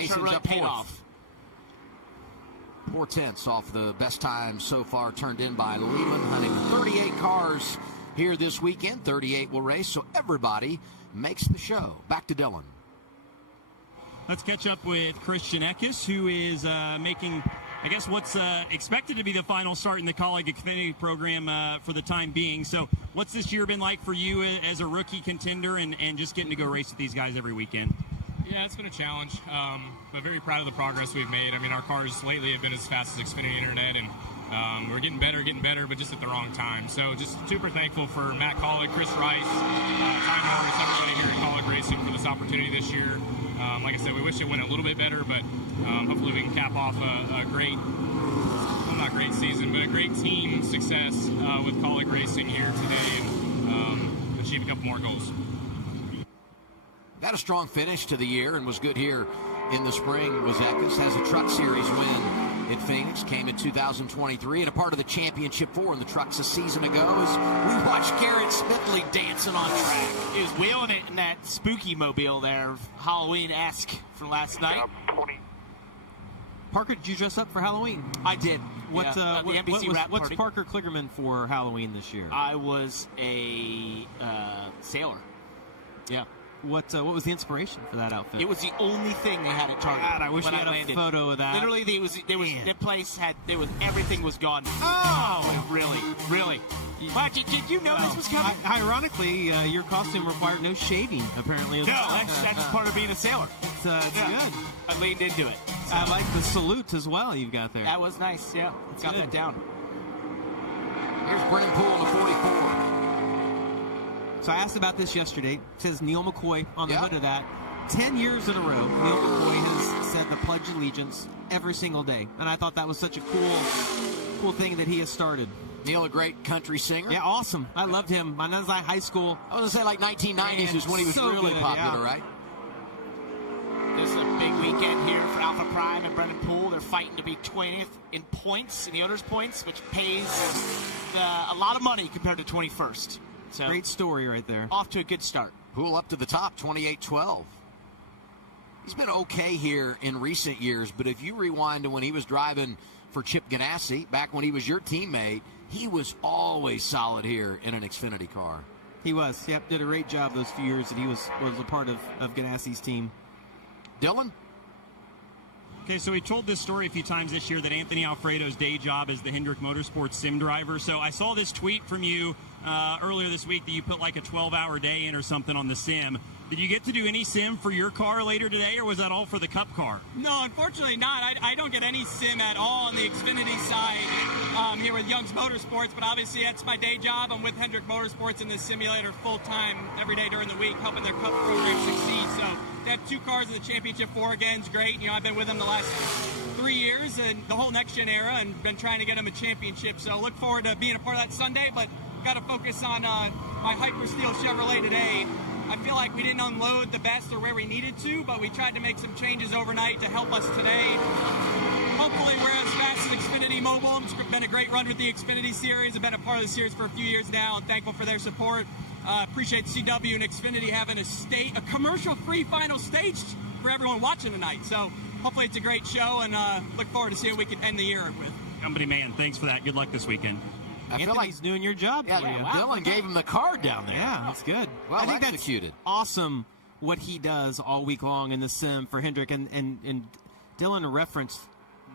Jason's really up paid fourth. off. 4/10 off the best time so far turned in by Leland Huntington. 38 cars here this weekend. 38 will race, so everybody makes the show. Back to Dylan. Let's catch up with Christian Eckes, who is making, I guess, what's expected to be the final start in the College Xfinity program for the time being. So what's this year been like for you as a rookie contender and just getting to go race with these guys every weekend? Yeah, it's been a challenge, but very proud of the progress we've made. I mean, our cars lately have been as fast as Xfinity Internet, and we're getting better, but just at the wrong time. So just super thankful for Matt Collick, Chris Rice, Ty Norris, everybody here at Collick Racing for this opportunity this year. Like I said, we wish it went a little bit better, but hopefully we can cap off a great, well, not great season, but a great team success with Collick Racing here today and achieve a couple more goals. Got a strong finish to the year and was good here in the spring. Was Eckes has a Truck Series win at Phoenix, came in 2023 and a part of the Championship 4 in the trucks a season ago as we watched Garrett Smithley dancing on track. He was wheeling it in that spooky mobile there, Halloween-esque from last night. Parker, did you dress up for Halloween? I did. What's party. Parker Kligerman for Halloween this year? I was a sailor. Yeah. What was the inspiration for that outfit? It was the only thing they had at Target. God, I wish we had a photo of that. Literally, the place had everything was gone. Oh, really. But did you know this was coming? Ironically, your costume required no shaving. Apparently, no, that's part of being a sailor. It's good. I leaned into it. I like the salute as well you've got there. That was nice. Yeah, it's got that down. Here's Brennan Poole in the 44. So I asked about this yesterday. It says Neil McCoy on the hood of that. 10 years in a row, Neil McCoy has said the Pledge of Allegiance every single day. And I thought that was such a cool thing that he has started. Neil, a great country singer. Yeah, awesome. I loved him. When I was in high school. I was going to say like 1990s is when he was so really popular, right? This is a big weekend here for Alpha Prime and Brennan Poole. They're fighting to be 20th in points, in the owners' points, which pays a lot of money compared to 21st. So, great story right there. Off to a good start. Poole up to the top, 28-12. He's been okay here in recent years, but if you rewind to when he was driving for Chip Ganassi, back when he was your teammate, he was always solid here in an Xfinity car. He was. Yep, did a great job those few years that he was a part of Ganassi's team. Dylan? Okay, so we told this story a few times this year that Anthony Alfredo's day job is the Hendrick Motorsports sim driver. So I saw this tweet from you earlier this week that you put like a 12-hour day in or something on the sim. Did you get to do any sim for your car later today, or was that all for the Cup car? No, unfortunately not. I don't get any sim at all on the Xfinity side here with Young's Motorsports, but obviously that's my day job. I'm with Hendrick Motorsports in the simulator full-time every day during the week, helping their Cup program succeed. So they have 2 cars in the Championship 4 again. It's great. You know, I've been with them the last 3 years and the whole next-gen era and been trying to get them a championship. So look forward to being a part of that Sunday, but got to focus on my Hyper Steel Chevrolet today. I feel like we didn't unload the best or where we needed to, but we tried to make some changes overnight to help us today. Hopefully we're as fast as Xfinity Mobile. It's been a great run with the Xfinity Series. I've been a part of the series for a few years now and thankful for their support. Appreciate CW and Xfinity having a commercial-free final stage for everyone watching tonight. So hopefully it's a great show and look forward to seeing what we can end the year with. Company man, thanks for that. Good luck this weekend. I feel like he's doing your job for you. Dylan gave him the card down there. Yeah, that's good. Well I think executed. That's awesome what he does all week long in the sim for Hendrick. And Dylan referenced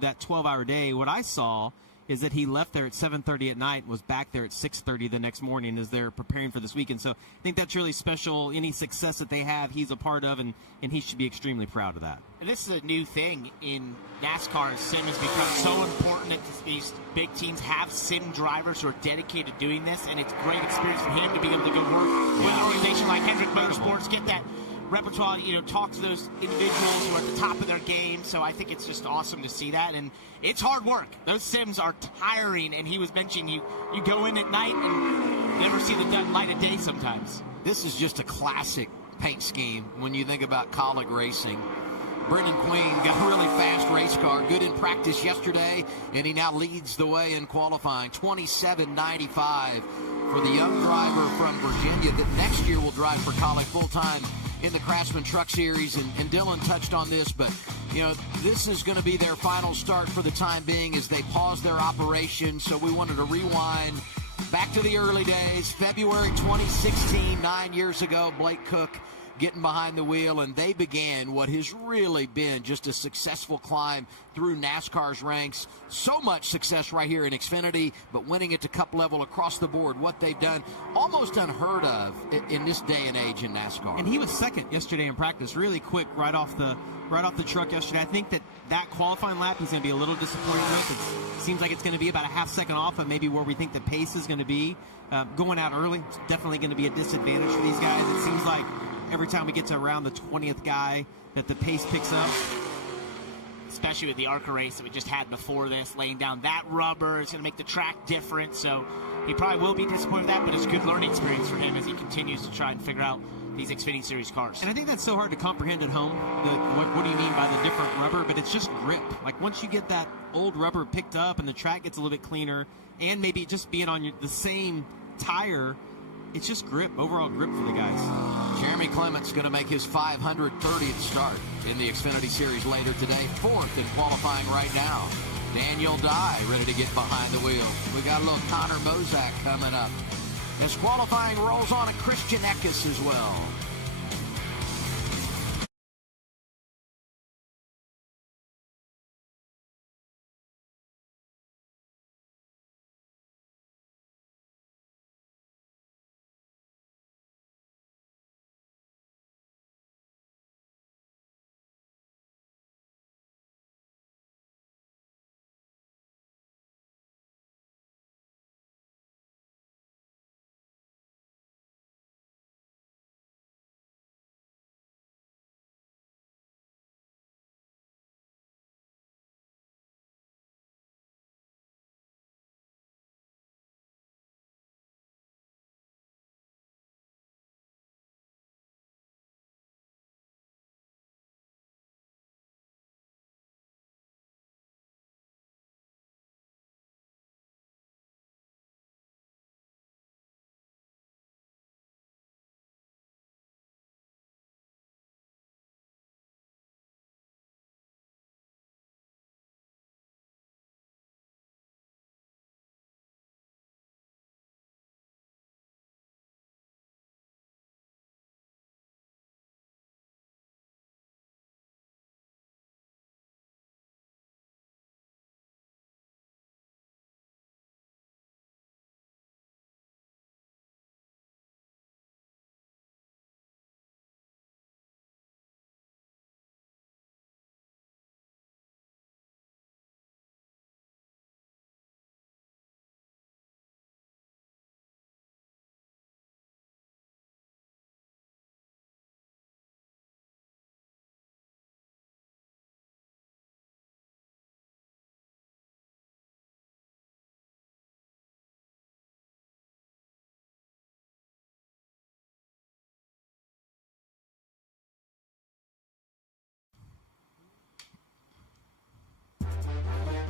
that 12-hour day. What I saw is that he left there at 7:30 at night and was back there at 6:30 the next morning as they're preparing for this weekend. So I think that's really special. Any success that they have, he's a part of, and he should be extremely proud of that. And this is a new thing in NASCAR. Sim has become so important that these big teams have sim drivers who are dedicated to doing this, and it's a great experience for him to be able to go work with an organization like Hendrick Motorsports, get that repertoire, talk to those individuals who are at the top of their game. So I think it's just awesome to see that, and it's hard work. Those sims are tiring, and he was mentioning you go in at night and never see the light of day sometimes. This is just a classic paint scheme when you think about Collick Racing. Brendan Queen got a really fast race car, good in practice yesterday, and he now leads the way in qualifying. 27.95 for the young driver from Virginia that next year will drive for Collick full-time in the Craftsman Truck Series. And Dylan touched on this, but you know, this is going to be their final start for the time being as they pause their operation. So we wanted to rewind back to the early days, February 2016, 9 years ago, Blake Cook getting behind the wheel, and they began what has really been just a successful climb through NASCAR's ranks. So much success right here in Xfinity, but winning at the Cup level across the board, what they've done, almost unheard of in this day and age in NASCAR. And he was second yesterday in practice, really quick right off the truck yesterday. I think that qualifying lap he's going to be a little disappointed with. It seems like it's going to be about a half second off of maybe where we think the pace is going to be. Going out early, it's definitely going to be a disadvantage for these guys. It seems like every time we get to around the 20th guy that the pace picks up. Especially with the ARCA race that we just had before this, laying down that rubber. It's going to make the track different, so he probably will be disappointed with that, but it's a good learning experience for him as he continues to try and figure out these Xfinity Series cars. And I think that's so hard to comprehend at home. What do you mean by the different rubber? But it's just grip. Like once you get that old rubber picked up and the track gets a little bit cleaner, and maybe just being on the same tire, it's just grip, overall grip for the guys. Jeremy Clement's going to make his 530th start in the Xfinity Series later today. Fourth in qualifying right now. Daniel Dye ready to get behind the wheel. We got a little Connor Mozak coming up as qualifying rolls on, a Christian Eckes as well.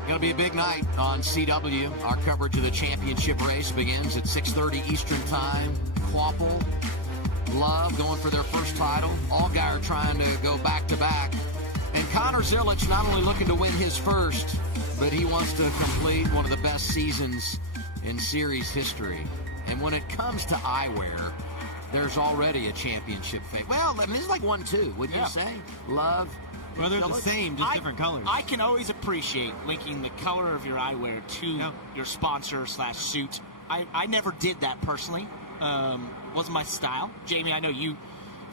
Going to be a big night on CW. Our coverage of the championship race begins at 6:30 Eastern Time. Quapple, Love going for their first title. Allgaier trying to go back-to-back. And Connor Zilic not only looking to win his first, but he wants to complete one of the best seasons in series history. And when it comes to eyewear, there's already a championship fate. Well, I mean, it's like 1-2, wouldn't you say? Love. Well, they're the same, just different colors. I can always appreciate linking the color of your eyewear to your sponsor / suit. I never did that personally. Wasn't my style. Jamie, I know you,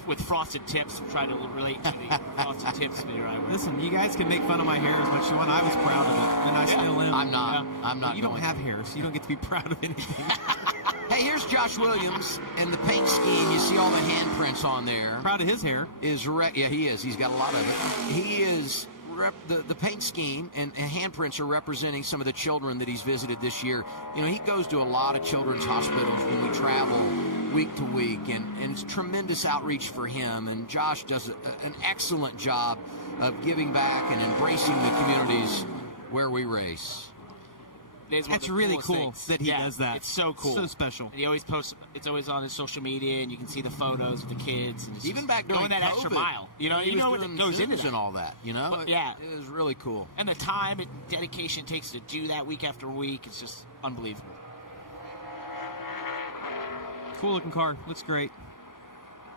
with frosted tips, try to relate to the frosted tips with your eyewear. Listen, you guys can make fun of my hair as much as you want. I was proud of it, and I still am. I'm not. I'm not. You don't have hair, so you don't get to be proud of anything. Hey, here's Josh Williams and the paint scheme. You see all the handprints on there. Proud of his hair. Yeah, he is. He's got a lot of it. He is. The paint scheme and handprints are representing some of the children that he's visited this year. You know, he goes to a lot of children's hospitals when we travel week to week, and it's tremendous outreach for him. And Josh does an excellent job of giving back and embracing the communities where we race. That's really cool that he does that. It's so cool. So special. And he always posts. It's always on his social media, and you can see the photos of the kids. And Even back during going that extra COVID, mile. You know what goes into that. and all that. You know, But, yeah. it is really cool. And the time and dedication it takes to do that week after week is just unbelievable. Cool looking car. Looks great.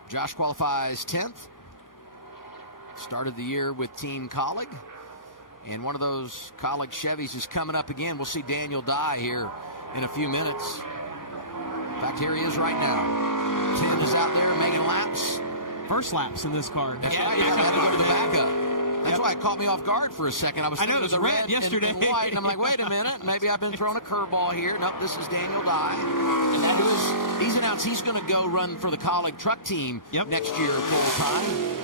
Josh qualifies 10th. Started the year with Team Colleague. And one of those Colleague Chevys is coming up again. We'll see Daniel Dye here in a few minutes. In fact, here he is right now. Tim is out there making laps. First laps in this car. That's right. He had to go to the backup. That's why it caught me off guard for a second. I was thinking it was of the red yesterday. and white, and I'm like, wait a minute, maybe I've been throwing a curveball here. Nope, this is Daniel Dye. And he's announced he's going to go run for the Colleague truck team next year full time.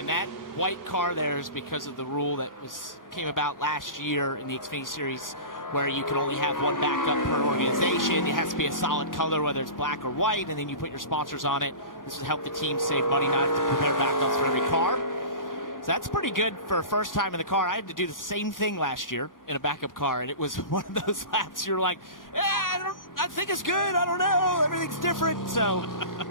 And that white car there is because of the rule that came about last year in the Xfinity Series, where you can only have one backup per organization. It has to be a solid color, whether it's black or white, and then you put your sponsors on it. This will help the team save money, not have to prepare backups for every car. So that's pretty good for a first time in the car. I had to do the same thing last year in a backup car, and it was one of those laps you're like, I think it's good. I don't know. Everything's different. So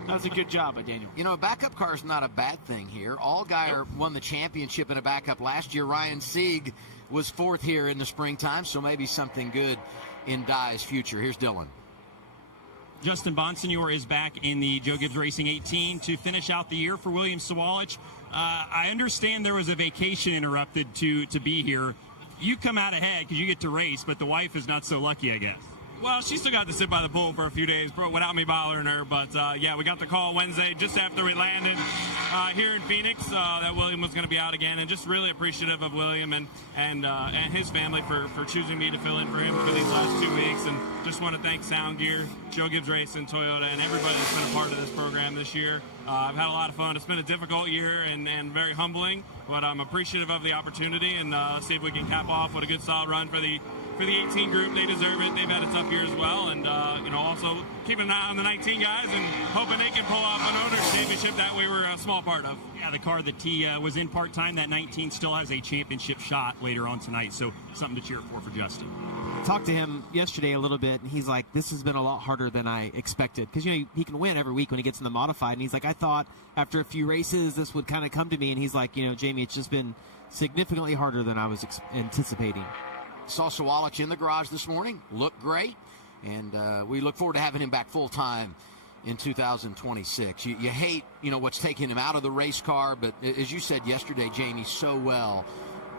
that was a good job by Daniel. You know, a backup car is not a bad thing here. Allgaier won the championship in a backup last year. Ryan Sieg was 4th here in the springtime, so maybe something good in Dye's future. Here's Dylan. Justin Bonsignor is back in the Joe Gibbs Racing 18 to finish out the year for William Sawalich. I understand there was a vacation interrupted to be here. You come out ahead because you get to race, but the wife is not so lucky, I guess. Well, she still got to sit by the pool for a few days without me bothering her. But, yeah, we got the call Wednesday just after we landed here in Phoenix that William was going to be out again. And just really appreciative of William and his family for choosing me to fill in for him for these last 2 weeks. And just want to thank Sound Gear, Joe Gibbs Racing, Toyota, and everybody that's been a part of this program this year. I've had a lot of fun. It's been a difficult year and very humbling, but I'm appreciative of the opportunity, and see if we can cap off with a good solid run for the 18 group. They deserve it. They've had a tough year as well, and also keeping an eye on the 19 guys and hoping they can pull off an owner's championship that we were a small part of. Yeah, the car that he was in part-time, that 19, still has a championship shot later on tonight, so something to cheer for Justin. Talked to him yesterday a little bit, and he's like, this has been a lot harder than I expected. Because, he can win every week when he gets in the modified, and he's like, I thought after a few races this would kind of come to me, and he's like, Jamie, it's just been significantly harder than I was anticipating. Saw Sawalich in the garage this morning. Looked great. And we look forward to having him back full-time in 2026. You hate, what's taking him out of the race car, but as you said yesterday, Jamie, so well,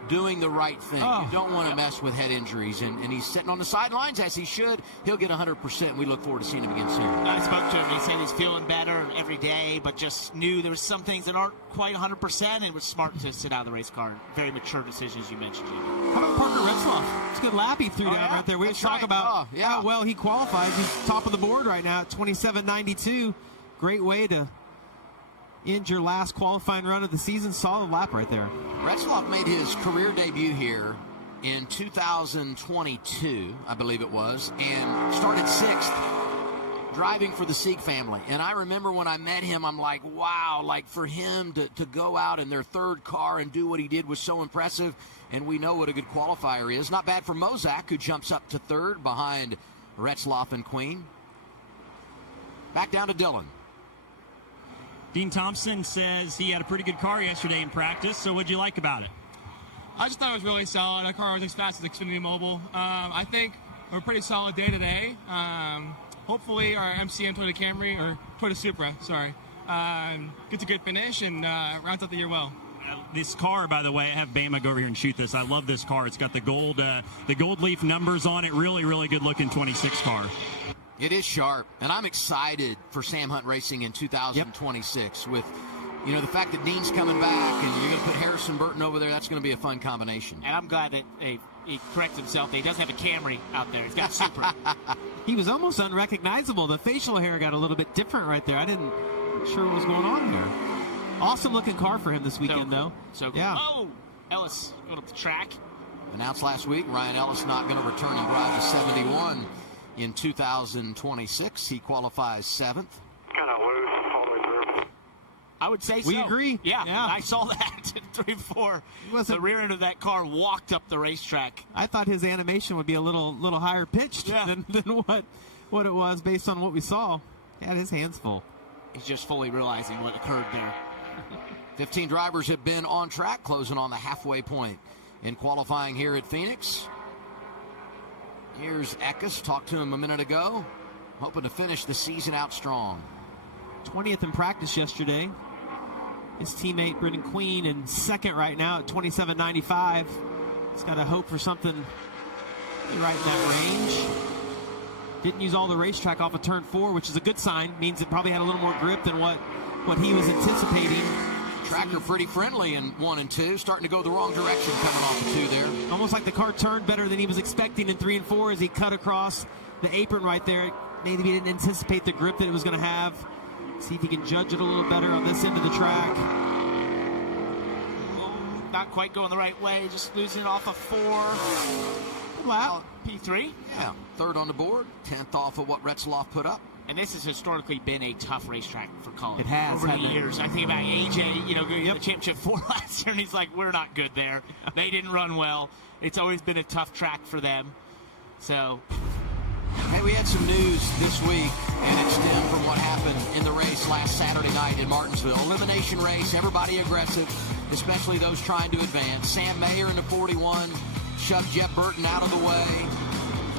doing the right thing. You don't want to mess with head injuries, and he's sitting on the sidelines as he should. He'll get 100%, and we look forward to seeing him again soon. I spoke to him. He said he's feeling better every day, but just knew there was some things that aren't quite 100%, and it was smart to sit out of the race car. Very mature decision, as you mentioned, Jamie. How about Parker Retzloff? It's a good lap he threw down right there. We That's talk right. about how well he qualifies. He's top of the board right now at 27.92. Great way to end your last qualifying run of the season. Solid lap right there. Retzloff made his career debut here in 2022, I believe it was, and started 6th driving for the Sieg family. And I remember when I met him, I'm like, wow, like for him to go out in their 3rd car and do what he did was so impressive. And we know what a good qualifier is. Not bad for Mozak, who jumps up to 3rd behind Retzloff and Queen. Back down to Dylan. Dean Thompson says he had a pretty good car yesterday in practice, so what'd you like about it? I just thought it was really solid. Our car was as fast as Xfinity Mobile. I think we're a pretty solid day today. Hopefully our MCM Toyota Camry, or Toyota Supra, gets a good finish and rounds out the year well. This car, by the way, I have Bama go over here and shoot this. I love this car. It's got the gold leaf numbers on it. Really, really good looking 26 car. It is sharp, and I'm excited for Sam Hunt Racing in 2026 with, the fact that Dean's coming back and you're going to put Harrison Burton over there. That's going to be a fun combination. And I'm glad that he corrects himself. That he doesn't have a Camry out there. He's got a Supra. He was almost unrecognizable. The facial hair got a little bit different right there. I didn't sure what was going on here. Awesome looking car for him this weekend, though. So good. Yeah. Oh, Ellis going up the track. Announced last week, Ryan Ellis not going to return and drive to 71 in 2026. He qualifies 7th. Kind of loose all the way through. I would say We so. agree. Yeah, Yeah. I saw that in 3 and 4. wasn't- The rear end of that car walked up the racetrack. I thought his animation would be a little higher pitched than what it was based on what we saw. He had his hands full. He's just fully realizing what occurred there. 15 drivers have been on track, closing on the halfway point in qualifying here at Phoenix. Here's Eckes. Talked to him a minute ago. Hoping to finish the season out strong. 20th in practice yesterday. His teammate Brendan Queen in second right now at 27.95. He's got to hope for something right in that range. Didn't use all the racetrack off of turn 4, which is a good sign. Means it probably had a little more grip than what he was anticipating. Tracker pretty friendly in 1 and 2. Starting to go the wrong direction coming off of 2 there. Almost like the car turned better than he was expecting in 3 and 4 as he cut across the apron right there. Maybe he didn't anticipate the grip that it was going to have. See if he can judge it a little better on this end of the track. Not quite going the right way, just losing it off of 4. Wow. P3. Yeah, 3rd on the board. 10th off of what Retzloff put up. And this has historically been a tough racetrack for Colin. It has, over the hasn't it? years. I think about AJ, going to the championship 4 last year, and he's like, we're not good there. They didn't run well. It's always been a tough track for them. So, Hey, we had some news this week, and it stemmed from what happened in the race last Saturday night in Martinsville. Elimination race, everybody aggressive, especially those trying to advance. Sam Mayer in the 41 shoved Jeff Burton out of the way.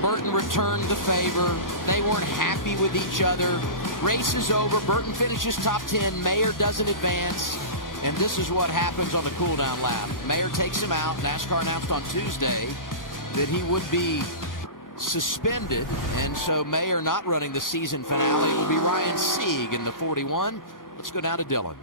Burton returned the favor. They weren't happy with each other. Race is over. Burton finishes top 10. Mayer doesn't advance. And this is what happens on the cool-down lap. Mayer takes him out. NASCAR announced on Tuesday that he would be suspended, and so Mayer not running the season finale. It will be Ryan Sieg in the 41. Let's go down to Dylan.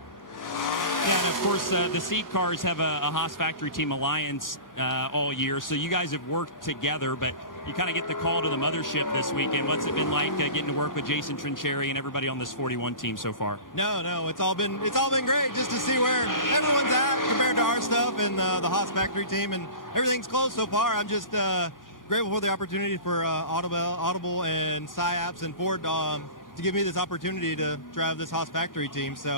Yeah, and of course, the seed cars have a Haas Factory Team Alliance all year, so you guys have worked together, but you kind of get the call to the mothership this weekend. What's it been like getting to work with Jason Trincheri and everybody on this 41 team so far? No, it's all been great just to see where everyone's at compared to our stuff and the Haas Factory team, and everything's close so far. I'm just grateful for the opportunity for Audible and SciApps and Ford to give me this opportunity to drive this Haas Factory team. So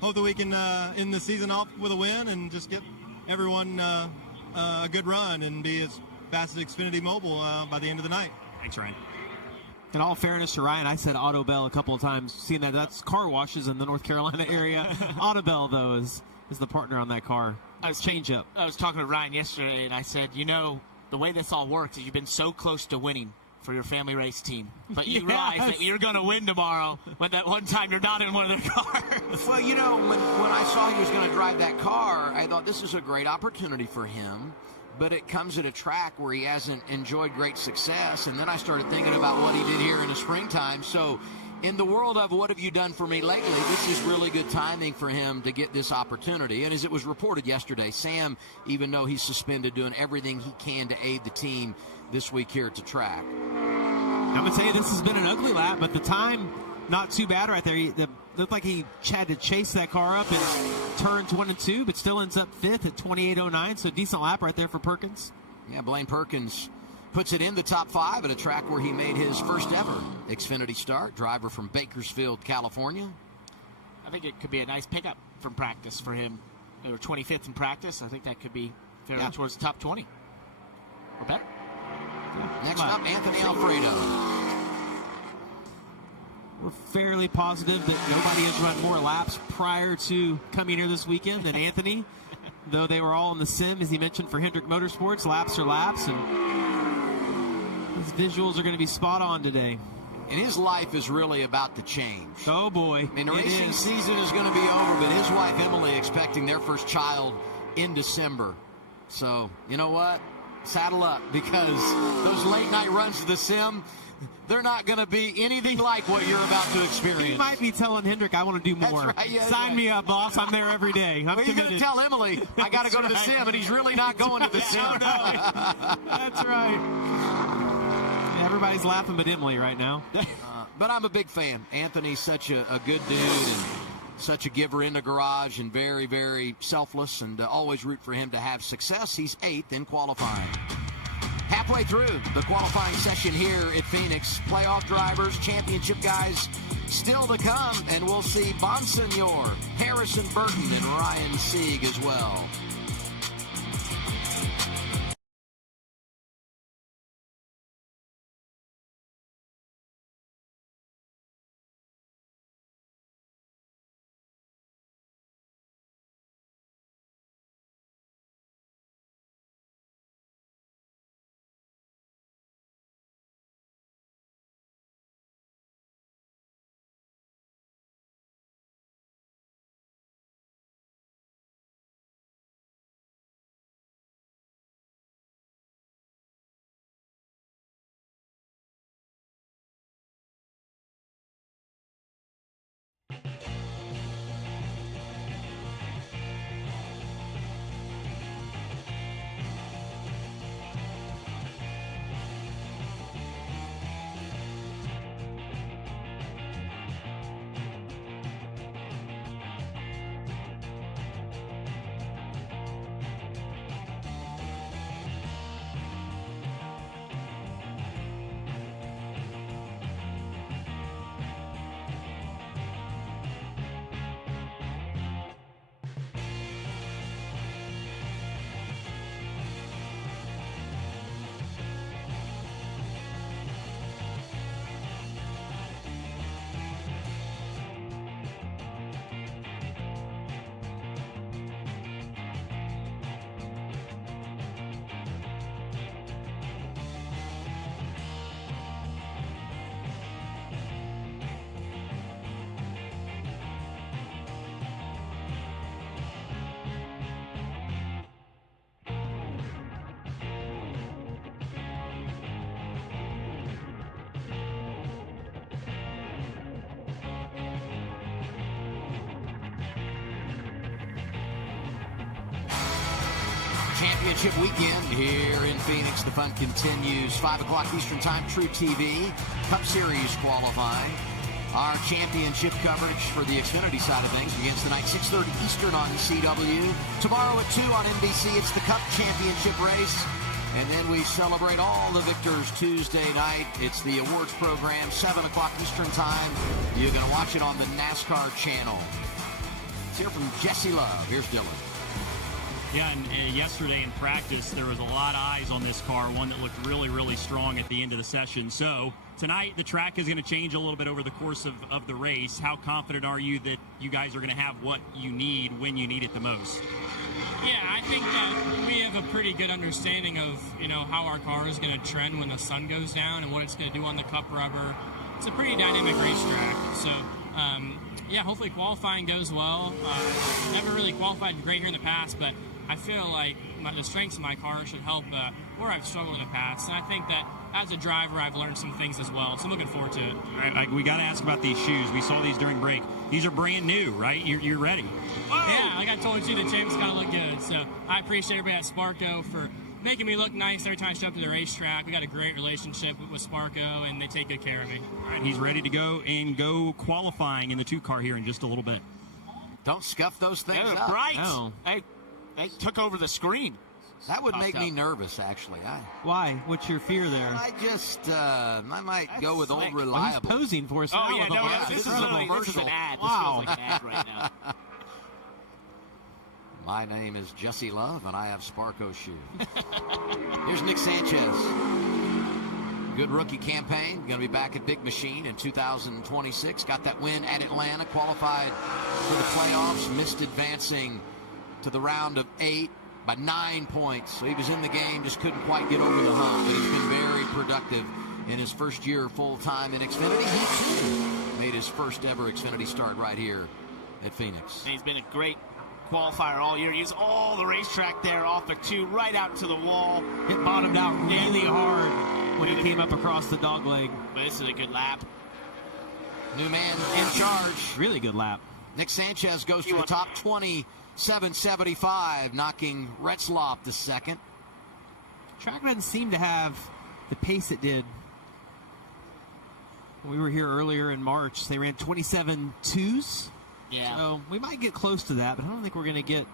hope that we can end the season off with a win and just get everyone a good run and be as fast as Xfinity Mobile by the end of the night. Thanks, Ryan. In all fairness to Ryan, I said Autobell a couple of times, seeing that's car washes in the North Carolina area. Autobell, though, is the partner on that car. Change up. I was talking to Ryan yesterday, and I said, the way this all works is you've been so close to winning for your family race team, but you realize that you're going to win tomorrow when that one time you're not in one of their cars. Well, when I saw he was going to drive that car, I thought this is a great opportunity for him, but it comes at a track where he hasn't enjoyed great success, and then I started thinking about what he did here in the springtime. So in the world of what have you done for me lately, this is really good timing for him to get this opportunity. And as it was reported yesterday, Sam, even though he's suspended, doing everything he can to aid the team this week here at the track. I'm going to tell you, this has been an ugly lap, but the time, not too bad right there. It looked like he had to chase that car up in turns 1 and 2, but still ends up 5th at 28.09, so decent lap right there for Perkins. Yeah, Blaine Perkins puts it in the top 5 at a track where he made his first ever Xfinity start. Driver from Bakersfield, California. I think it could be a nice pickup from practice for him. They were 25th in practice. I think that could be fairly towards the top 20 or better. Next up, Anthony Alfredo. We're fairly positive that nobody has run more laps prior to coming here this weekend than Anthony, though they were all in the sim, as he mentioned, for Hendrick Motorsports. Laps are laps, and his visuals are going to be spot on today. And his life is really about to change. Oh, boy. I mean, the racing season is going to be over, but his wife, Emily, expecting their first child in December. So, you know what? Saddle up, because those late-night runs to the sim, they're not going to be anything like what you're about to experience. He might be telling Hendrick, I want to do more. That's right, yeah, Sign me up, boss. I'm there every day. I'm well, you're going to tell Emily, I got to go to the sim, and he's really not going to the sim. That's right. Yeah, everybody's laughing but Emily right now. But I'm a big fan. Anthony's such a good dude and such a giver in the garage and very, very selfless, and always root for him to have success. He's 8th in qualifying. Halfway through the qualifying session here at Phoenix, playoff drivers, championship guys still to come, and we'll see Bonsignor, Harrison Burton, and Ryan Sieg as well. Championship weekend here in Phoenix. The fun continues. 5 o'clock Eastern Time, True TV. Cup Series qualifying. Our championship coverage for the Xfinity side of things begins tonight, 6:30 Eastern on CW. Tomorrow at 2 on NBC, it's the Cup Championship race. And then we celebrate all the victors Tuesday night. It's the awards program, 7 o'clock Eastern Time. You're going to watch it on the NASCAR channel. Let's hear from Jesse Love. Here's Dylan. Yeah, and yesterday in practice, there was a lot of eyes on this car, one that looked really, really strong at the end of the session. So tonight, the track is going to change a little bit over the course of the race. How confident are you that you guys are going to have what you need when you need it the most? Yeah, I think that we have a pretty good understanding of, how our car is going to trend when the sun goes down and what it's going to do on the cup rubber. It's a pretty dynamic racetrack. So, hopefully qualifying goes well. Never really qualified great here in the past, but I feel like the strengths of my car should help where I've struggled in the past. And I think that as a driver, I've learned some things as well. So I'm looking forward to it. All right, we got to ask about these shoes. We saw these during break. These are brand new, right? You're ready. Whoa! Yeah, like I told you, the champ's got to look good. So I appreciate everybody at Sparco for making me look nice every time I show up to the racetrack. We got a great relationship with Sparco, and they take good care of me. All right, he's ready to go qualifying in the 2 car here in just a little bit. Don't scuff those things They're up. bright. No. They took over the screen. That would make me nervous, actually. Why? What's your fear there? I might go with old reliable. He's posing for us. Oh, now yeah, with a no, lot. this is a literally commercial. an ad. Wow. This feels like an ad right now. My name is Jesse Love, and I have Sparco shoes. Here's Nick Sanchez. Good rookie campaign. Going to be back at Big Machine in 2026. Got that win at Atlanta. Qualified for the playoffs. Missed advancing to the round of 8 by 9 points. So he was in the game, just couldn't quite get over the hump. But he's been very productive in his first year full-time in Xfinity. He, too, made his first ever Xfinity start right here at Phoenix. And he's been a great qualifier all year. He used all the racetrack there off the 2, right out to the wall. It bottomed out really hard when he came up across the dog leg. But this is a good lap. New man in charge. Really good lap. Nick Sanchez goes to the top 27.75, knocking Retzlaff to second. Track doesn't seem to have the pace it did when we were here earlier in March. They ran 27.2s. Yeah. So we might get close to that, but I don't think we're going to get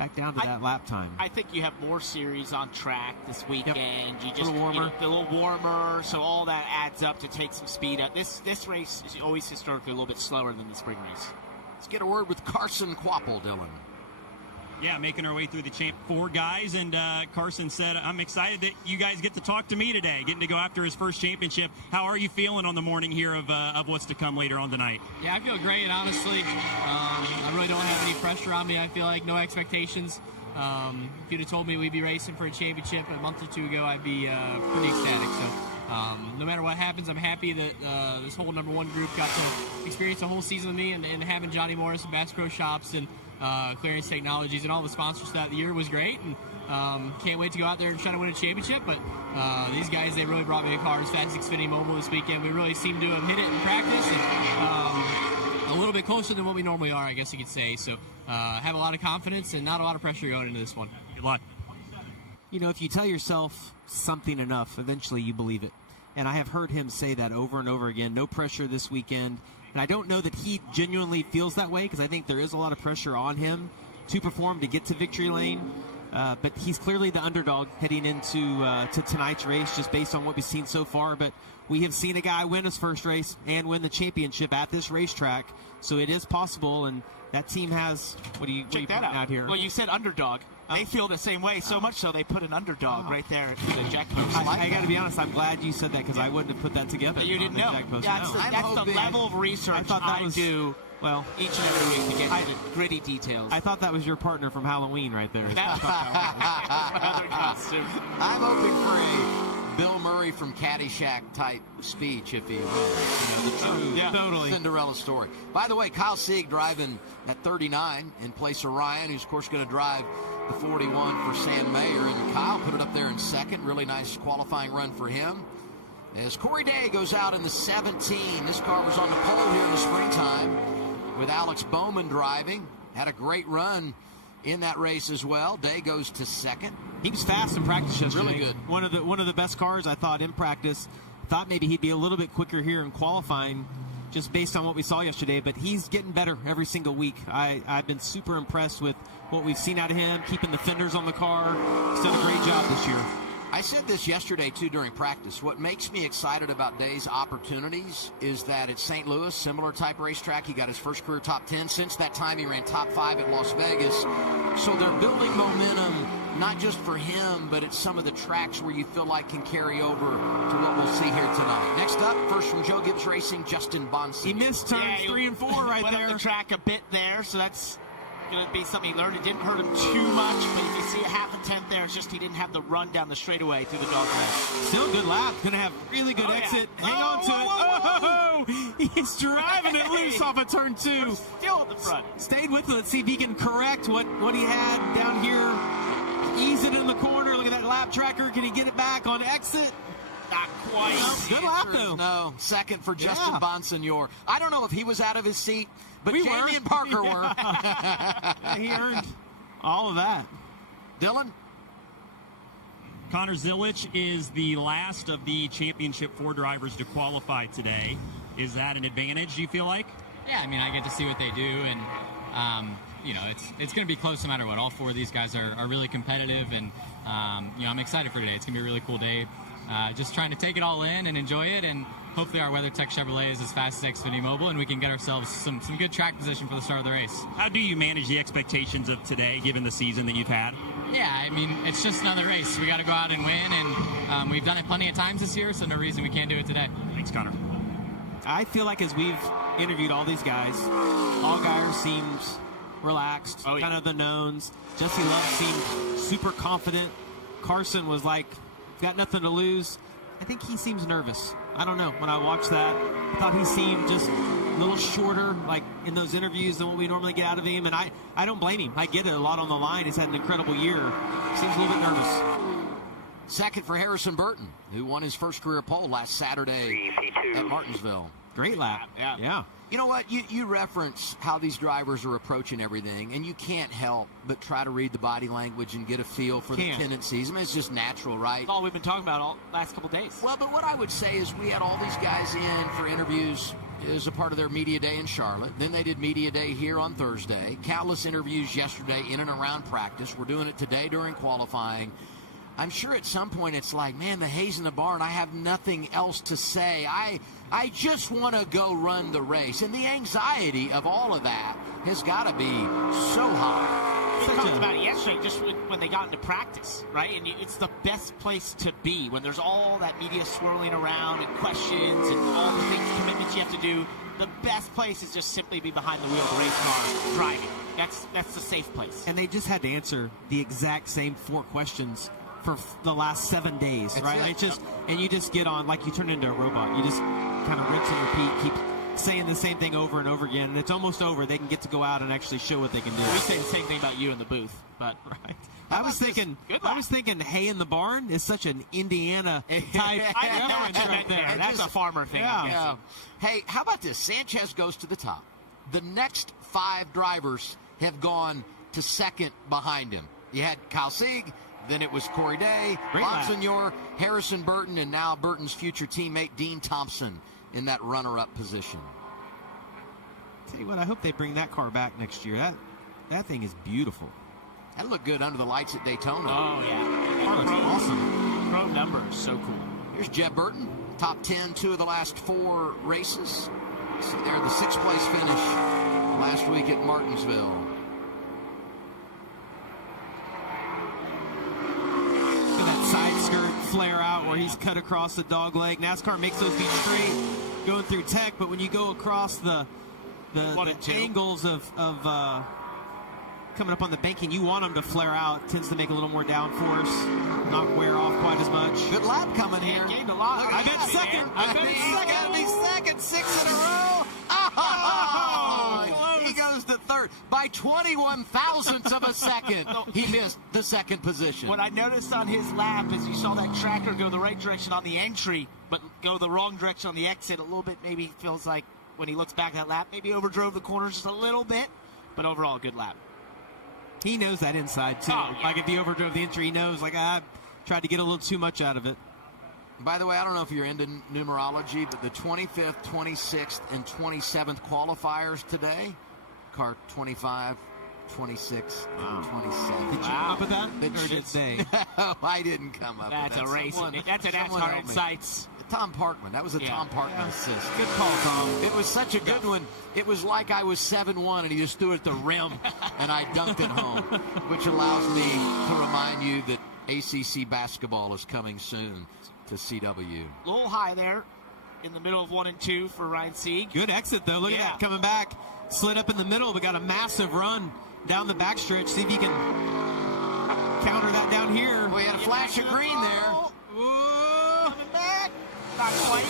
back down to that lap time. I think you have more series on track this weekend. Yep. You just a little warmer. a little warmer, so all that adds up to take some speed up. This race is always historically a little bit slower than the spring race. Let's get a word with Carson Quapple, Dylan. Yeah, making our way through the champ 4 guys, and Carson said, I'm excited that you guys get to talk to me today, getting to go after his first championship. How are you feeling on the morning here of what's to come later on tonight? Yeah, I feel great, honestly. I really don't have any pressure on me. I feel like no expectations. If you'd have told me we'd be racing for a championship a month or two ago, I'd be pretty ecstatic. So no matter what happens, I'm happy that this whole number 1 group got to experience the whole season with me, and having Johnny Morris and Bass Pro Shops and Clearance Technologies and all the sponsors that year was great, and can't wait to go out there and try to win a championship. But these guys, they really brought me a car as fast as Xfinity Mobile this weekend. We really seem to have hit it in practice, and a little bit closer than what we normally are, I guess you could say. So have a lot of confidence and not a lot of pressure going into this one. Good luck. You know, if you tell yourself something enough, eventually you believe it. And I have heard him say that over and over again. No pressure this weekend. And I don't know that he genuinely feels that way, because I think there is a lot of pressure on him to perform, to get to victory lane. But he's clearly the underdog heading into to tonight's race, just based on what we've seen so far. But we have seen a guy win his first race and win the championship at this racetrack. So it is possible, and that team has, what are you pointing out here? Well, you said underdog. They feel the same way, so much so they put an underdog right there in the jack post. I got to be honest, I'm glad you said that, because I wouldn't have put that together. You didn't know. Yeah, that's the level of research I thought that was, do well, each and every week to get to the gritty details. I thought that was your partner from Halloween right there. I'm hoping for a Bill Murray from Caddyshack type speech if he wins. You know, the true totally. Cinderella story. By the way, Kyle Sieg driving at 39 in place of Ryan, who's of course going to drive the 41 for Sam Mayer, and Kyle put it up there in second. Really nice qualifying run for him. As Corey Day goes out in the 17. This car was on the pole here in the springtime with Alex Bowman driving. Had a great run in that race as well. Day goes to second. He was fast in practice yesterday. Really good. One of the best cars, I thought, in practice. Thought maybe he'd be a little bit quicker here in qualifying, just based on what we saw yesterday. But he's getting better every single week. I've been super impressed with what we've seen out of him, keeping the fenders on the car. He's done a great job this year. I said this yesterday, too, during practice. What makes me excited about Day's opportunities is that it's St. Louis, similar type racetrack. He got his first career top 10. Since that time, he ran top 5 at Las Vegas. So they're building momentum, not just for him, but at some of the tracks where you feel like can carry over to what we'll see here tonight. Next up, first from Joe Gibbs Racing, Justin Bonson. He missed turns 3 and 4 right went there. Up the track a bit there, so that's going to be something he learned. It didn't hurt him too much, but you can see a half a tenth there. It's just he didn't have the run down the straightaway through the dogleg. Still a good lap. Going to have really good exit. Yeah. Hang on to it. He's driving it loose off of turn 2. Still at the front. Stayed with it. Let's see if he can correct what he had down here. Ease it in the corner. Look at that lap tracker. Can he get it back on exit? Not quite. Good lap, though. No, second for Justin Bonsignor. I don't know if he was out of his seat, but We Jamie were. and Parker were. He earned all of that. Dylan? Connor Zilich is the last of the championship 4 drivers to qualify today. Is that an advantage, do you feel like? Yeah, I mean, I get to see what they do, and you know, it's going to be close no matter what. All 4 of these guys are really competitive, and you know, I'm excited for today. It's going to be a really cool day. Just trying to take it all in and enjoy it, and hopefully our WeatherTech Chevrolet is as fast as Xfinity Mobile, and we can get ourselves some good track position for the start of the race. How do you manage the expectations of today, given the season that you've had? Yeah, I mean, it's just another race. We got to go out and win, and we've done it plenty of times this year, so no reason we can't do it today. Thanks, Connor. I feel like as we've interviewed all these guys, Allgaier seems relaxed, kind of the knowns. Jesse Love seemed super confident. Carson was like, got nothing to lose. I think he seems nervous. I don't know. When I watched that, I thought he seemed just a little shorter, like in those interviews, than what we normally get out of him. And I don't blame him. I get it. A lot on the line. He's had an incredible year. Seems a little bit nervous. Second for Harrison Burton, who won his first career pole last Saturday at Martinsville. Great lap. Yeah. You know what? You reference how these drivers are approaching everything, and you can't help but try to read the body language and get a feel for the tendencies. I mean, it's just natural, right? That's all we've been talking about all last couple days. Well, but what I would say is we had all these guys in for interviews as a part of their media day in Charlotte. Then they did media day here on Thursday. Countless interviews yesterday in and around practice. We're doing it today during qualifying. I'm sure at some point it's like, man, the hay's in the barn. I have nothing else to say. I just want to go run the race. And the anxiety of all of that has got to be so high. We talked about it yesterday, just when they got into practice, right? And it's the best place to be when there's all that media swirling around and questions and all the things, commitments you have to do. The best place is just simply be behind the wheel of the race car driving. That's the safe place. And they just had to answer the exact same 4 questions for the last 7 days, right? It's just, and you just get on, like you turn into a robot. You just kind of rinse and repeat, keep saying the same thing over and over again, and it's almost over. They can get to go out and actually show what they can do. We say the same thing about you in the booth, but right. I was thinking hay in the barn is such an Indiana type reference right there. That's a farmer thing. Yeah. Hey, how about this? Sanchez goes to the top. The next 5 drivers have gone to second behind him. You had Kyle Sieg, then it was Corey Day, Bonsignor, Harrison Burton, and now Burton's future teammate Dean Thompson in that runner-up position. Tell you what, I hope they bring that car back next year. That thing is beautiful. That looked good under the lights at Daytona. Oh, yeah. Car looks awesome. Pro number is so cool. Here's Jeb Burton, top 10, 2 of the last 4 races. See there, the 6th place finish last week at Martinsville. Side skirt flare out where he's cut across the dog leg. NASCAR makes those be straight going through tech, but when you go across the angles of coming up on the banking, you want them to flare out. It tends to make a little more downforce, not wear off quite as much. Good lap coming here. Gained a lot. I bet second. Gotta be second, 6 in a row. He goes to third by 21 thousandths of a second. He missed the second position. What I noticed on his lap is you saw that tracker go the right direction on the entry, but go the wrong direction on the exit. A little bit, maybe feels like when he looks back at that lap, maybe overdrove the corners just a little bit, but overall, good lap. He knows that inside, too. Oh, yeah. Like if he overdrove the entry, he knows, like, I tried to get a little too much out of it. By the way, I don't know if you're into numerology, but the 25th, 26th, and 27th qualifiers today, car 25, 26, and 27. Did you come up with that? Or did they? No, I didn't come up That's with that. a race. That's an NASCAR Insights. Tom Parkman. That was a Tom Parkman assist. Good call, Tom. It was such a good one. It was like I was 7-1 and he just threw it at the rim and I dunked it home, which allows me to remind you that ACC basketball is coming soon to CW. A little high there in the middle of 1 and 2 for Ryan Sieg. Good exit, though. Look at that. Coming back. Slid up in the middle, but got a massive run down the backstretch. See if you can counter that down here. We had a flash of green there. Whoa. Coming back. Not quite.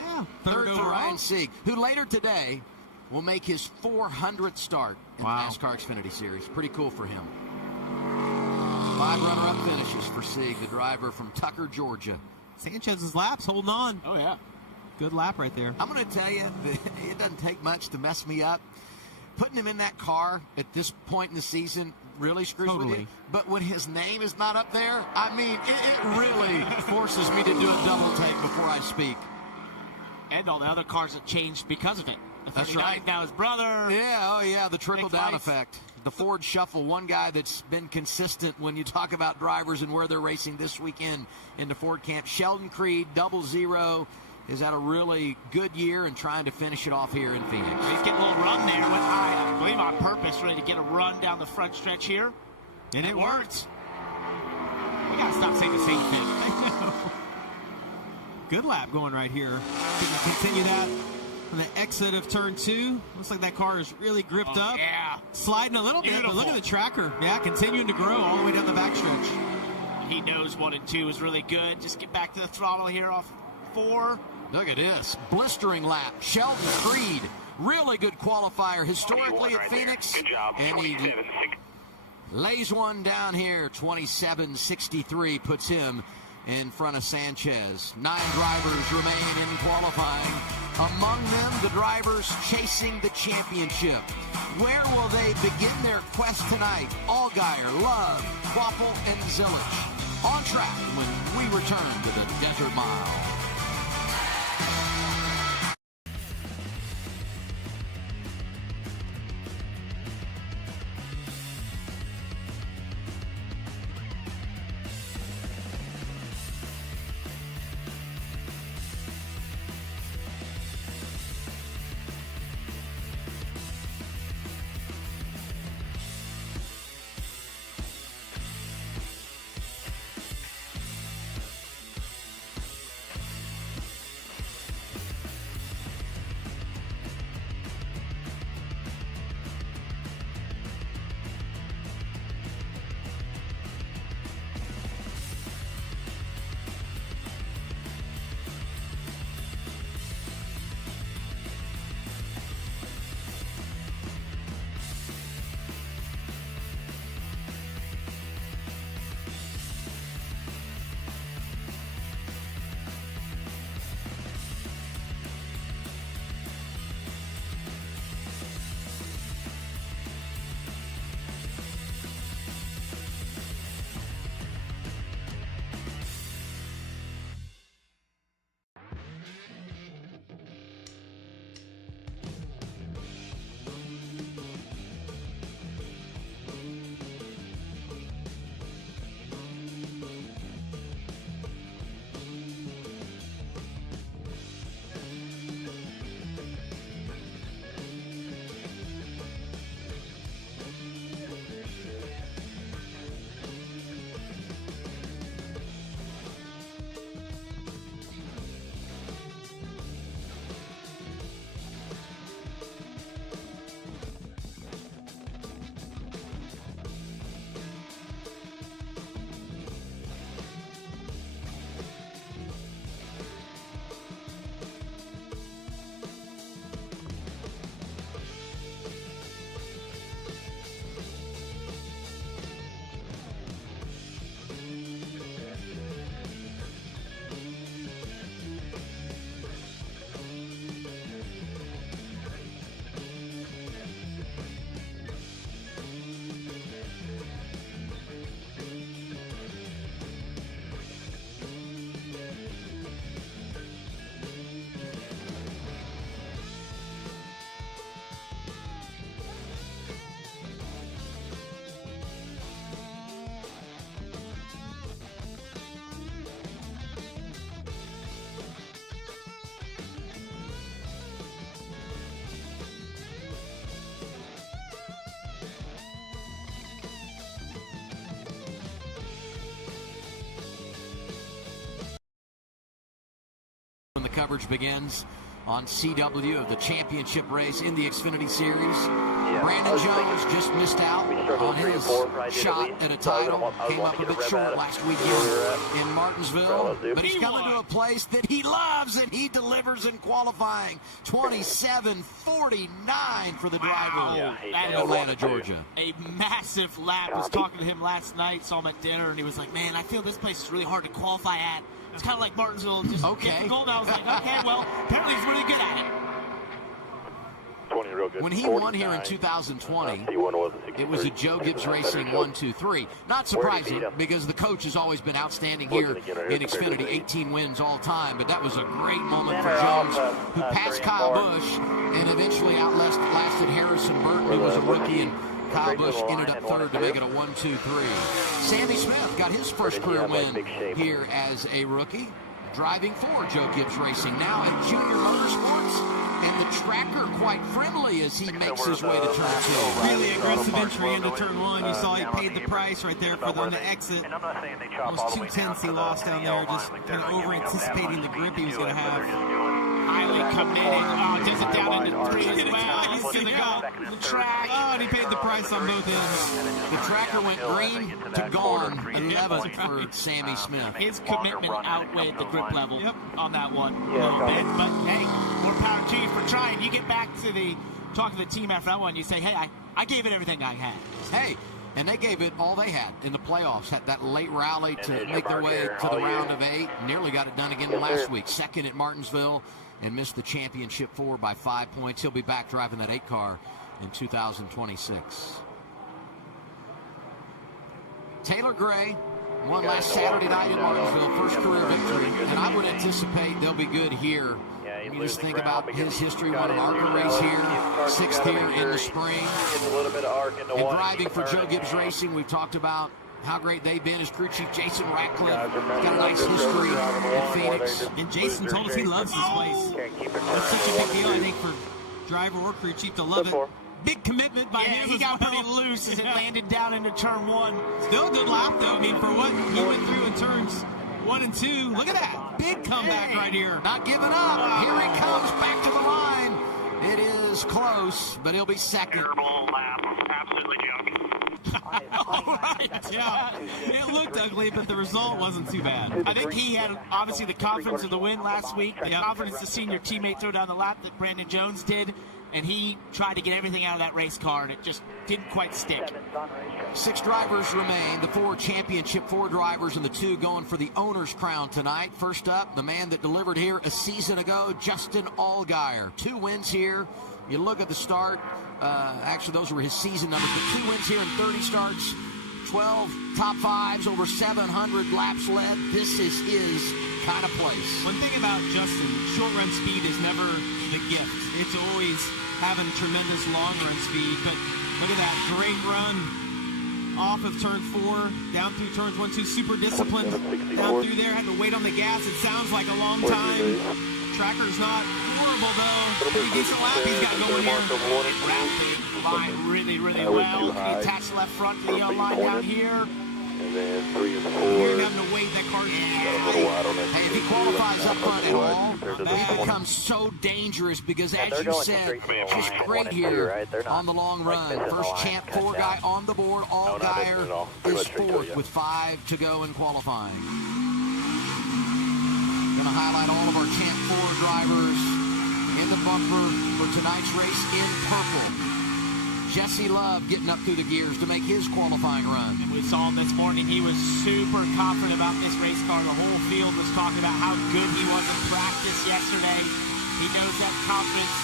Yeah. Third for overall. Ryan Sieg, who later today will make his 400th start in the NASCAR Xfinity Series. Pretty cool for him. 5 runner-up finishes for Sieg, the driver from Tucker, Georgia. Sanchez's laps holding on. Oh, yeah. Good lap right there. I'm going to tell you, that it doesn't take much to mess me up. Putting him in that car at this point in the season really screws with you. But when his name is not up there, I mean, it really forces me to do a double take before I speak. And all the other cars have changed because of it. That's right. Now his brother. Yeah, oh yeah, the trickle-down effect. The Ford Shuffle, one guy that's been consistent when you talk about drivers and where they're racing this weekend in the Ford camp. Sheldon Creed, 00, has had a really good year and trying to finish it off here in Phoenix. He's getting a little run there with I believe on purpose, ready to get a run down the front stretch here. And it worked. We got to stop saying the same thing. Good lap going right here. Can you continue that on the exit of turn 2? Looks like that car is really gripped up. Yeah. Sliding a little bit, but look at the tracker. Yeah, continuing to grow all the way down the backstretch. He knows 1 and 2 is really good. Just get back to the throttle here off 4. Look at this. Blistering lap. Sheldon Creed. Really good qualifier historically at Phoenix. Good job. And he lays one down here. 27.63 puts him in front of Sanchez. 9 drivers remain in qualifying. Among them, the drivers chasing the championship. Where will they begin their quest tonight? Allgaier, Love, Quapple, and Zilich. On track when we return to the Desert Mile. When the coverage begins on CW of the championship race in the Xfinity Series. Brandon Jones just missed out on his shot at a title. Came up a bit short last weekend in Martinsville. But he's coming to a place that he loves, and he delivers in qualifying. 27:49 for the driver in Atlanta, Georgia. A massive lap. I was talking to him last night, saw him at dinner, and he was like, man, I feel this place is really hard to qualify at. It's kind of like Martinsville. Just get the goal. And I was like, okay, well, apparently he's really good at it. When he won here in 2020, it was a Joe Gibbs Racing 1-2-3. Not surprising, because the coach has always been outstanding here in Xfinity, 18 wins all time. But that was a great moment for Jones, who passed Kyle Busch and eventually outlasted Harrison Burton, who was a rookie, and Kyle Busch ended up third to make it a 1-2-3. Sammy Smith got his first career win here as a rookie, driving for Joe Gibbs Racing, now at Junior Motorsports. And the tracker quite friendly as he makes his way to turn 2. Really aggressive entry into turn 1. You saw he paid the price right there for them to exit. Almost 2/10 he lost down there, just kind of over-anticipating the grip he was going to have. Highly committed. Oh, does it down into 3 as well. He's going to go the track. Oh, and he paid the price on both ends. The tracker went green to gone, 11th for Sammy Smith. His commitment outweighed the grip level on that one a little bit. But, hey, more power to you for trying. You get back to the talk to the team after that one, you say, hey, I gave it everything I had. Hey, And they gave it all they had in the playoffs. Had that late rally to make their way to the round of 8. Nearly got it done again last week. Second at Martinsville and missed the championship 4 by 5 points. He'll be back driving that 8 car in 2026. Taylor Gray won last Saturday night in Martinsville, first career victory, and I would anticipate they'll be good here. You just think about his history, won an ARCA race here, 6th here in the spring. And driving for Joe Gibbs Racing, we've talked about how great they've been. His crew chief, Jason Ratcliffe, got a nice history in Phoenix. And Jason told us he loves this place. That's such a big deal, I think, for driver or crew chief to love it. Big commitment by him. He got pretty loose as it landed down into turn 1. Still a good lap, though. I mean, for what he went through in turns 1 and 2. Look at that. Big comeback right here. Not giving up. Here he comes back to the line. It is close, but he'll be second. Absolutely All right, yeah. It looked ugly, but the result wasn't too bad. I think he had, obviously, the confidence of the win last week, the confidence to seeing your teammate throw down the lap that Brandon Jones did, and he tried to get everything out of that race car, and it just didn't quite stick. 6 drivers remain, the 4 championship 4 drivers and the 2 going for the owner's crown tonight. First up, the man that delivered here a season ago, Justin Allgaier. 2 wins here. You look at the start. Actually, those were his season numbers, but 2 wins here in 30 starts, 12 top 5s, over 700 laps led. This is his kind of place. One thing about Justin, short run speed is never the gift. It's always having tremendous long run speed, but look at that great run off of turn 4, down through turns 1, 2, super disciplined, down through there, had to wait on the gas. It sounds like a long time. Tracker's not horrible, though. Pretty decent lap he's got going here. Wrapping line really, really well. He attached left front to the line down here. And then 3 and 4. You're having to wait that car. Hey, if he qualifies up front at all, he becomes so dangerous because, as you said, just great here on the long run. First champ 4 guy on the board. Allgaier is 4th with 5 to go in qualifying. Going to highlight all of our champ 4 drivers in the bumper for tonight's race in purple. Jesse Love getting up through the gears to make his qualifying run. And we saw him this morning. He was super confident about this race car. The whole field was talking about how good he was in practice yesterday. He knows that confidence,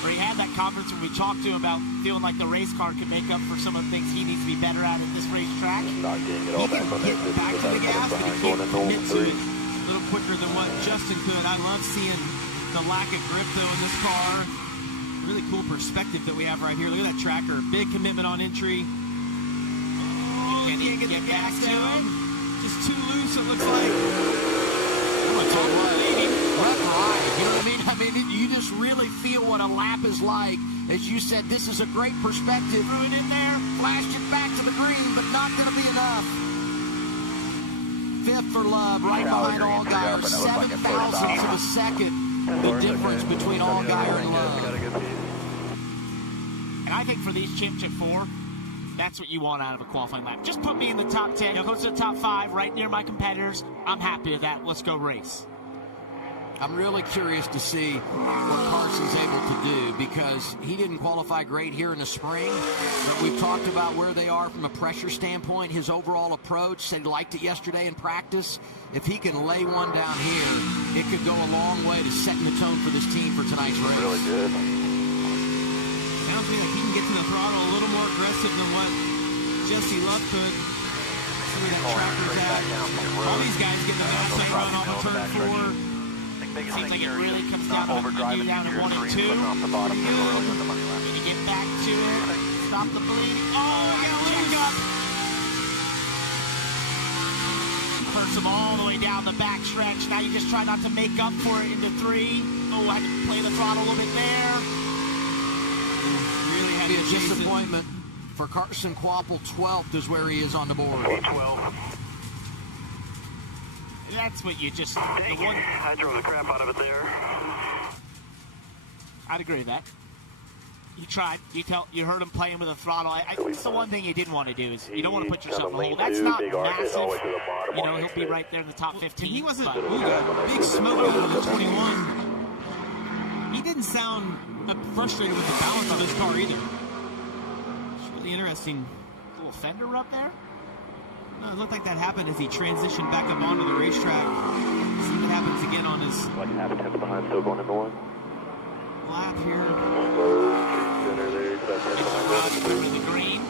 or he had that confidence when we talked to him about feeling like the race car could make up for some of the things he needs to be better at this racetrack. He can get back to the gas, but he can't commit to it a little quicker than what Justin could. I love seeing the lack of grip, though, in this car. Really cool perspective that we have right here. Look at that tracker. Big commitment on entry. Oh, Can he get the gas down? Just too loose, it looks like. Let ride. You know what I mean? I mean, you just really feel what a lap is like. As you said, this is a great perspective. Threw it in there. Flashed it back to the green, but not going to be enough. 5th for Love, right behind Allgaier. 7 thousandths of a second. The difference between Allgaier and Love. And I think for these championship 4, that's what you want out of a qualifying lap. Just put me in the top 10, close to the top 5, right near my competitors. I'm happy with that. Let's go race. I'm really curious to see what Carson's able to do because he didn't qualify great here in the spring, but we've talked about where they are from a pressure standpoint, his overall approach, said he liked it yesterday in practice. If he can lay one down here, it could go a long way to setting the tone for this team for tonight's race. Really good. Sounds like he can get to the throttle a little more aggressive than what Jesse Love could. See where that tracker's at. All these guys getting the outside run off of turn 4. Seems like it really comes down to you down to 1 and 2. Pretty good. Can you get back to it? Stop the bleeding. Oh, I got a little up. Hurts him all the way down the back stretch. Now you just try not to make up for it into 3. Oh, I can play the throttle a little bit there. Really had Be to a chase it. disappointment for Carson Quapple. 12th is where he is on the board. 12. That's what you just... I drove the crap out of it there. I'd agree with that. You tried. You heard him playing with a throttle. It's the one thing you didn't want to do is you don't want to put yourself in a hole. That's not massive. You know, he'll be right there in the top 15. He wasn't but, big smoke out of the 21. He didn't sound frustrated with the balance of his car either. It's really interesting little fender rub there? No, it looked like that happened as he transitioned back up onto the racetrack. See what happens again on his Like half a tenth behind, still going into one. lap here. Center there, about 10 behind, Rub going through into the green.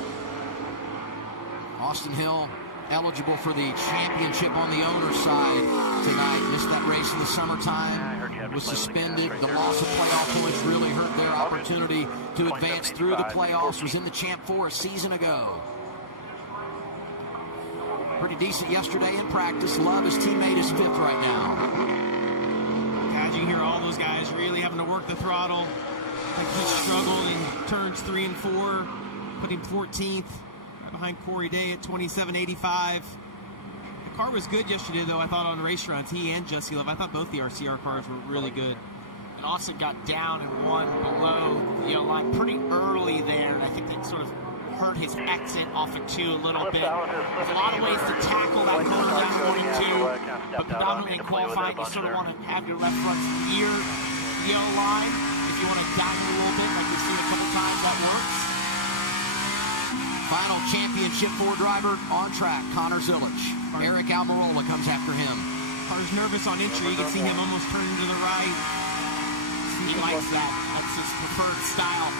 Austin Hill eligible for the championship on the owner's side tonight. Missed that race in the summertime, was suspended. The loss of playoff points really hurt their opportunity to advance through the playoffs. Was in the Champ 4 a season ago. Pretty decent yesterday in practice. Love, his teammate, is 5th right now. As you hear all those guys really having to work the throttle. Like he struggled in turns 3 and 4, put him 14th. Behind Corey Day at 27.85. The car was good yesterday, though, I thought, on race runs. He and Jesse Love. I thought both the RCR cars were really good. And Austin got down and one below the yellow line pretty early there, and I think that sort of hurt his exit off of 2 a little bit. There's a lot of ways to tackle that corner down going 2, but predominantly in qualifying, you sort of want to have your left front near the yellow line. If you want to dive a little bit, like we've seen a couple times, that works. Final championship 4 driver on track, Connor Zilic. Eric Almirola comes after him. Car's nervous on entry. You can see him almost turning to the right. He likes that. That's his preferred style.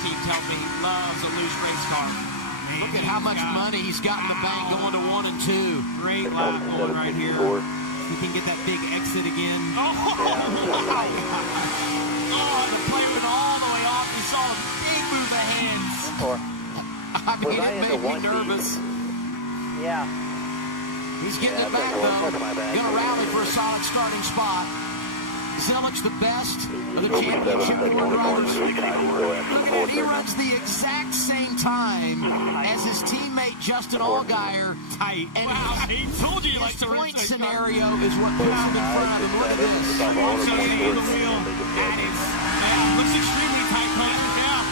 Team tells me he loves a loose race car. Look at how much money he's got in the bank going to 1 and 2. Great lap going right here. He can get that big exit again. Oh, wow. Oh, the player went all the way off. We saw a big move of hands. I mean, it made me nervous. Yeah. He's getting it back, though. Going to rally for a solid starting spot. Zilic, the best of the championship 4 drivers. Look at it, he runs the exact same time as his teammate Justin Allgaier. Tight. And He told you he likes his to point race. scenario is what puts him in front of him. Look at this. Also, the wheel. That is, Looks extremely tight, Coach. Yeah.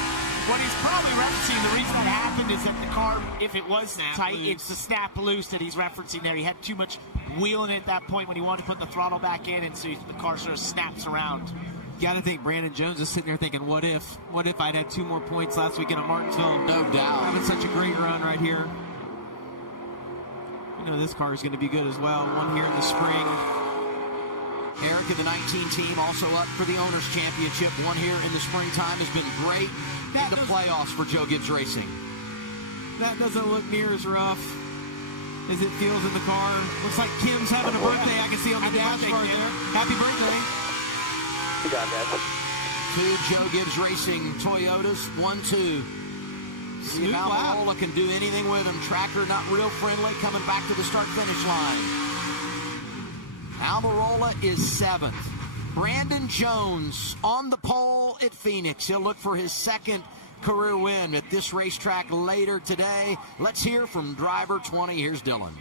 what he's probably referencing, the reason that happened is that the car, if it was tight, loose. it's the snap loose that he's referencing there. He had too much wheel in it at that point when he wanted to put the throttle back in, and so the car sort of snaps around. You got to think Brandon Jones is sitting there thinking, what if? What if I'd had 2 more points last weekend at Martinsville? No doubt. Having such a great run right here. You know this car is going to be good as well. One here in the spring. Eric in the 19 team also up for the Owners' Championship. One here in the springtime has been great in the playoffs for Joe Gibbs Racing. That doesn't look near as rough as it feels in the car. Looks like Kim's having a birthday. I can see on the dashboard there. Happy birthday. You got that. 2 Joe Gibbs Racing Toyotas, 1-2. See if Smooth lap. Almirola can do anything with him. Tracker not real friendly, coming back to the start-finish line. Almirola is 7th. Brandon Jones on the pole at Phoenix. He'll look for his 2nd career win at this racetrack later today. Let's hear from driver 20. Here's Dylan.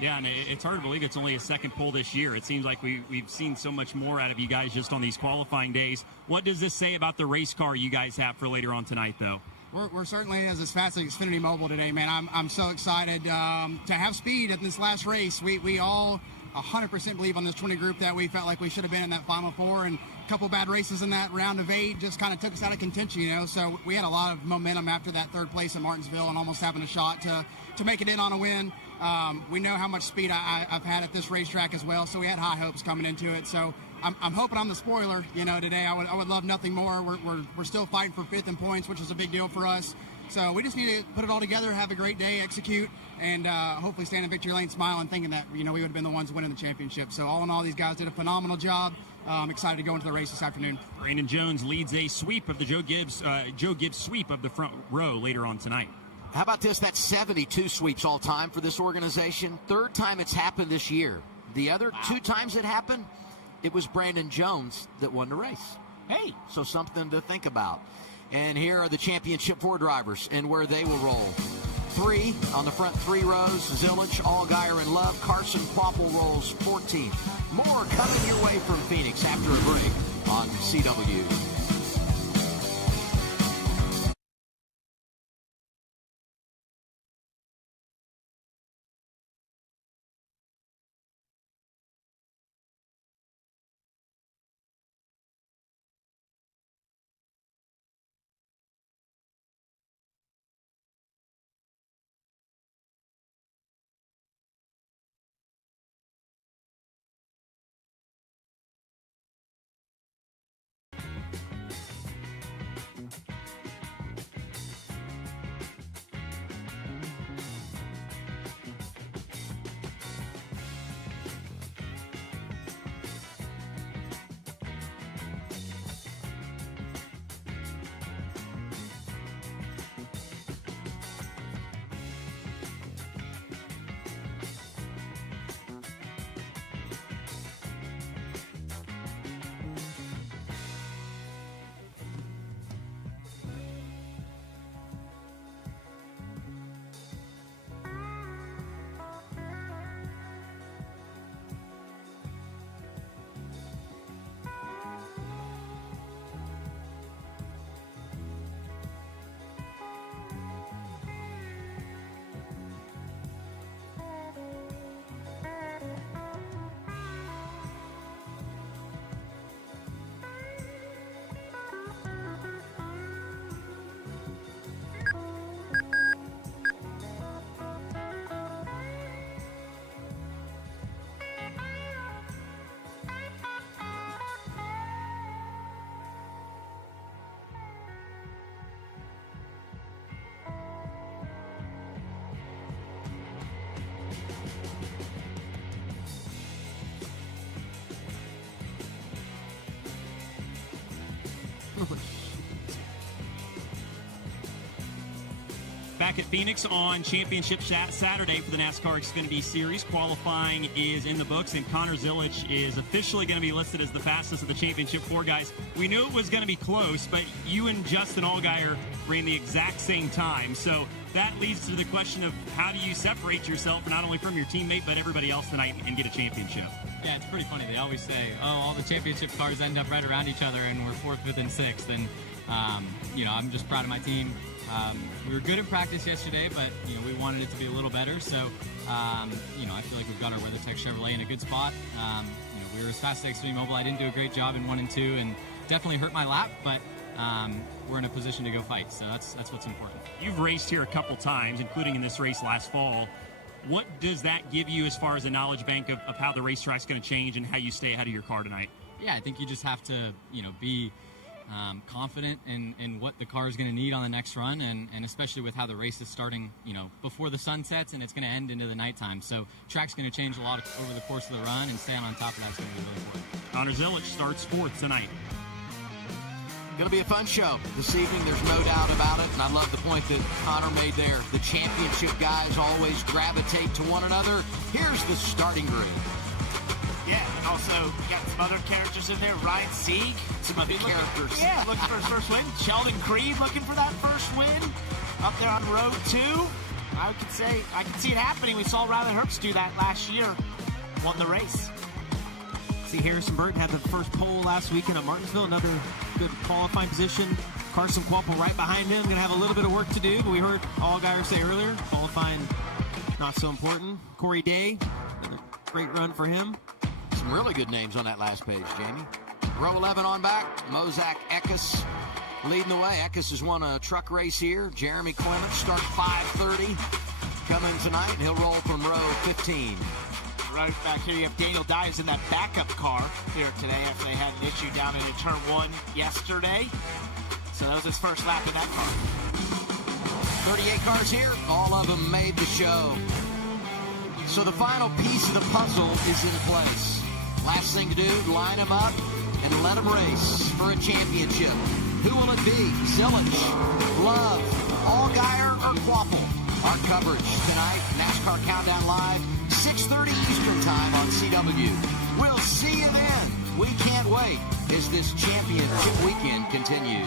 Yeah, and it's hard to believe it's only a 2nd pole this year. It seems like we've seen so much more out of you guys just on these qualifying days. What does this say about the race car you guys have for later on tonight, though? We're certainly as fast as Xfinity Mobile today, man. I'm so excited to have speed in this last race. We all 100% believe on this 20 group that we felt like we should have been in that Final Four, and a couple bad races in that round of 8 just kind of took us out of contention, you know. So we had a lot of momentum after that 3rd place in Martinsville and almost having a shot to make it in on a win. We know how much speed I've had at this racetrack as well, so we had high hopes coming into it. So I'm hoping I'm the spoiler, you know, today. I would love nothing more. We're still fighting for 5th in points, which is a big deal for us. So we just need to put it all together, have a great day, execute, and hopefully stand in victory lane smiling, thinking that, you know, we would have been the ones winning the championship. So all in all, these guys did a phenomenal job. I'm excited to go into the race this afternoon. Brandon Jones leads a sweep of the Joe Gibbs sweep of the front row later on tonight. How about this? That's 72 sweeps all time for this organization. 3rd time it's happened this year. The other 2 times it happened, it was Brandon Jones that won the race. Hey, So something to think about. And here are the championship 4 drivers and where they will roll. 3 on the front 3 rows. Zilic, Allgaier, and Love. Carson Kvapil rolls 14th. More coming your way from Phoenix after a break on CW. back at Phoenix on Championship Saturday for the NASCAR Xfinity Series. Qualifying is in the books, and Connor Zilic is officially going to be listed as the fastest of the Championship 4 guys. We knew it was going to be close, but you and Justin Allgaier ran the exact same time. So that leads to the question of how do you separate yourself not only from your teammate but everybody else tonight and get a championship? Yeah, it's pretty funny. They always say, oh, all the championship cars end up right around each other, and we're 4th, 5th, and 6th. And, I'm just proud of my team. We were good in practice yesterday, but, we wanted it to be a little better. So, I feel like we've got our WeatherTech Chevrolet in a good spot. We were as fast as Xfinity Mobile. I didn't do a great job in 1 and 2 and definitely hurt my lap, but we're in a position to go fight. So that's what's important. You've raced here a couple times, including in this race last fall. What does that give you as far as a knowledge bank of how the racetrack's going to change and how you stay ahead of your car tonight? Yeah, I think you just have to, be confident in what the car is going to need on the next run, and especially with how the race is starting, before the sun sets and it's going to end into the nighttime. So track's going to change a lot over the course of the run, and staying on top of that's going to be really important. Connor Zilic starts 4th tonight. Going to be a fun show this evening. There's no doubt about it. And I love the point that Connor made there. The championship guys always gravitate to one another. Here's the starting group. Yeah, and also you got some other characters in there. Ryan Sieg. Some other characters. Looking for his first win. Sheldon Creed looking for that first win. Up there on road 2. I can see it happening. We saw Riley Herbst do that last year. Won the race. See, Harrison Burton had the first pole last weekend at Martinsville, another good qualifying position. Carson Kvapil right behind him, going to have a little bit of work to do, but we heard Allgaier say earlier, qualifying not so important. Corey Day, another great run for him. Some really good names on that last page, Jamie. Row 11 on back, Mozak Eckes leading the way. Eckes has won a truck race here. Jeremy Clement starts 5:30 coming tonight, and he'll roll from row 15. Right back here, you have Daniel Dives in that backup car here today after they had an issue down in turn 1 yesterday. So that was his first lap in that car. 38 cars here, all of them made the show. So the final piece of the puzzle is in place. Last thing to do, line them up and let them race for a championship. Who will it be? Zilic, Love, Allgaier, or Kvapil? Our coverage tonight, NASCAR Countdown Live, 6:30 Eastern Time on CW. We'll see you then. We can't wait as this championship weekend continues.